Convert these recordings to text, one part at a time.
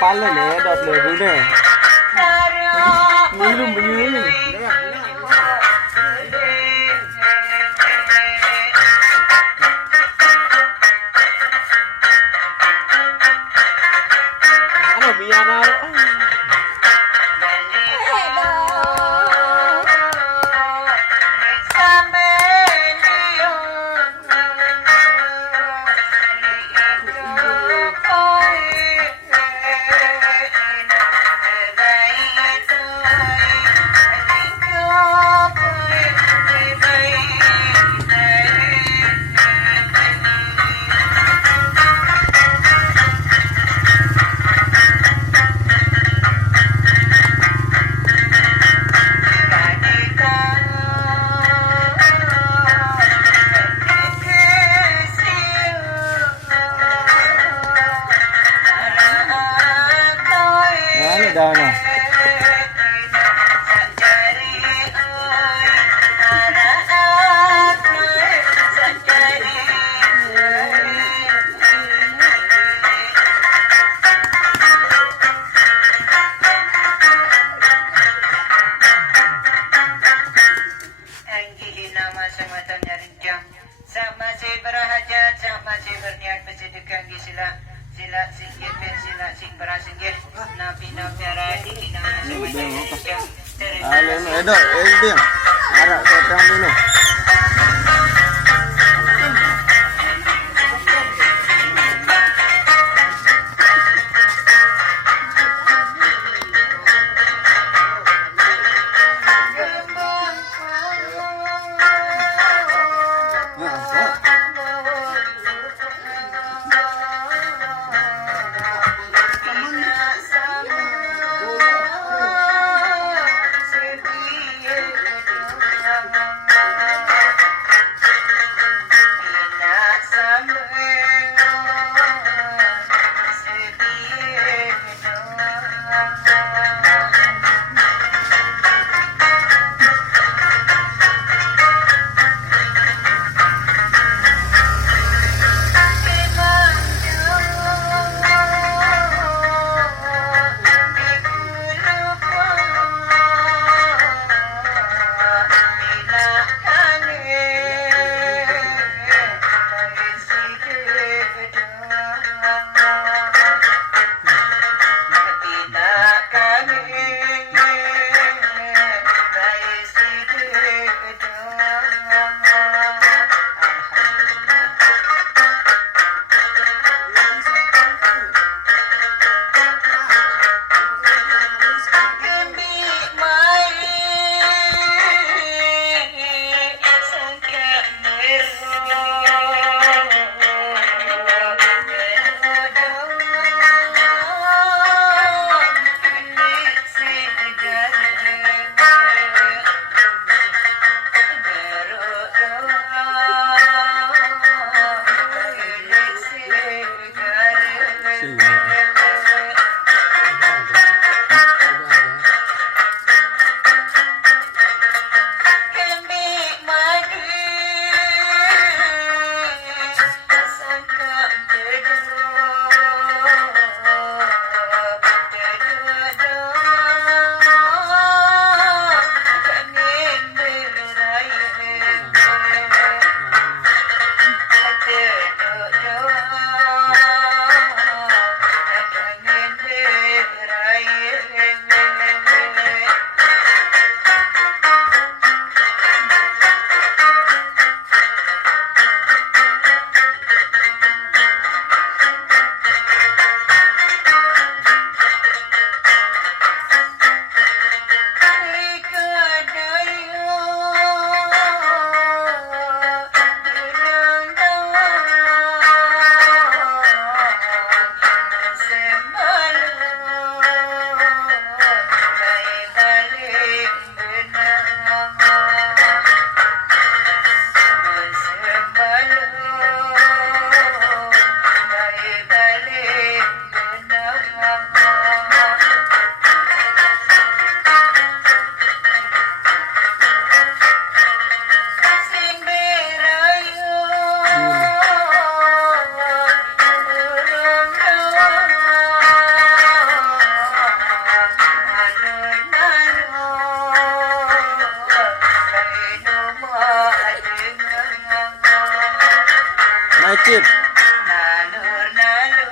Pala le dot le gune minum begini ano biar Dana. Masih berhajat, masih berniat bersedekah sila sila singgih ben sila sing berasinggih nabi nabiara di nama semacam Halo, edo, dia. Arak tetang dulu. Acip. Nalur-nalur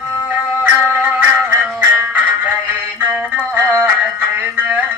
Bainu dengan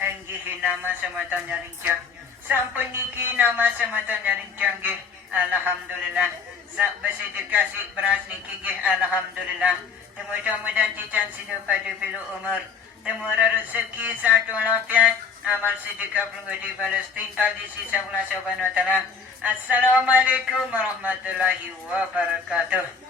Anggihi nama sematanya rincang Sampun niki nama sematanya rincang gih Alhamdulillah Sak bersedekah beras niki gih Alhamdulillah Mudah-mudahan tican sidu pada pilu umur Temurah rezeki satu lafiat Amal sedekah pelunggu di balas tinggal di sisa Allah subhanahu wa ta'ala Assalamualaikum warahmatullahi wabarakatuh